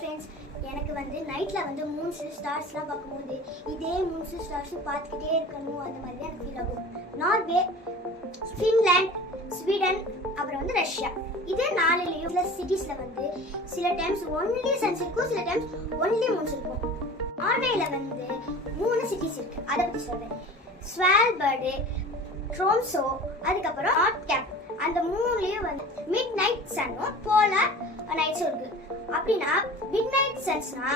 Friends, எனக்கு நைட்ல moons ஸ்டார்ஸ்லாம் பார்க்கும்போது இதே மூன்ஸ் ஸ்டார்ஸ் பார்த்துக்கிட்டே இருக்கணும் அந்த மாதிரி தான் எனக்கு ஃபீல் ஆகும். நார்வே, ஃபின்லாண்ட், ஸ்வீடன், அப்புறம் ரஷ்யா, இதே 4 சிட்டிஸ்ல சில டைம்ஸ் ஒன்லி சன்ஸ் இருக்கும், சில டைம்ஸ் ஒன்லி மூன்ஸ் இருக்கும். நார்வேல 3 சிட்டிஸ் இருக்கு, அதை பத்தி சொல்றேன். ஸ்வால்பர்டு, ட்ரோம்சோ, அதுக்கப்புறம் நார்த் கேப். அந்த 3லயும் மிட் நைட் சன்னும் போலார் நைட்ஸும் இருக்கு. அப்படின்னா மிட் நைட் சன்ஸ்னா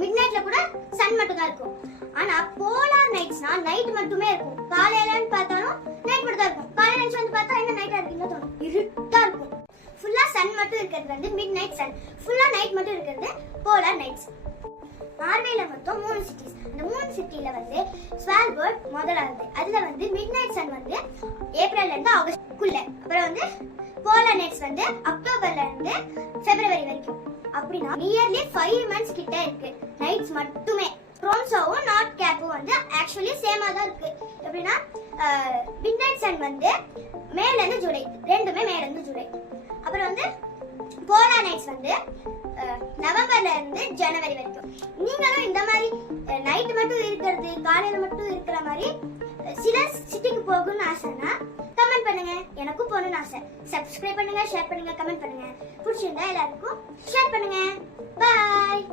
மிட் நைட்ல கூட சன் மட்டும் தான் இருக்கும். ஆனா போலார் நைட்ஸ்னா நைட் மட்டுமே இருக்கும். காலையிலன்னு பார்த்தாலும் நைட் மட்டும் தான் இருக்கும். காலையில பார்த்தா என்ன நைட்டா இருக்குன்னு தோணும், இருட்டா இருக்கும். ஃபுல்லா சன் மட்டும் இருக்கிறது மிட் நைட் சன், ஃபுல்லா நைட் மட்டும் இருக்கிறது போலார் நைட்ஸ். நார்வேல மொத்தம் 3 சிட்டிஸ். அந்த 3 சிட்டில ஸ்வால்பர்ட் முதலாவது. அதுல மிட் நைட் சன் ஏப்ரல்ல இருந்து ஆகஸ்ட்குள்ள. அப்புறம் போலார் நைட்ஸ் அக்டோபர்ல இருந்து பிப்ரவரி வரைக்கும். அப்படின்னா நியர்லி 5 months கிட்ட இருக்கு நைட்ஸ் மட்டுமே. ட்ரோம்சோவும் நார்த் கேப்பும் ஆக்சுவலி சேமா தான் இருக்கு. எப்படின்னா மிட் நைட் சன் மேல இருந்து ஜூலை, ரெண்டுமே மேல இருந்து ஜூலை. அப்புறம் போலார் நைட்ஸ் நவம்பர்ல இருந்து ஜனவரி வரைக்கும். நீங்களும் இந்த மாதிரி நைட் மட்டும் இருக்கிறது காலையில மட்டும் இருக்கிற மாதிரி சில சிட்டிக்கு போகணும்னு ஆசைன்னா கமெண்ட் பண்ணுங்க. எனக்கும் போகணும்னு ஆசை. சப்ஸ்கிரைப் பண்ணுங்க, ஷேர் பண்ணுங்க, கமெண்ட் பண்ணுங்க. பிடிச்சிருந்தா எல்லாருக்கும் ஷேர் பண்ணுங்க. பாய்.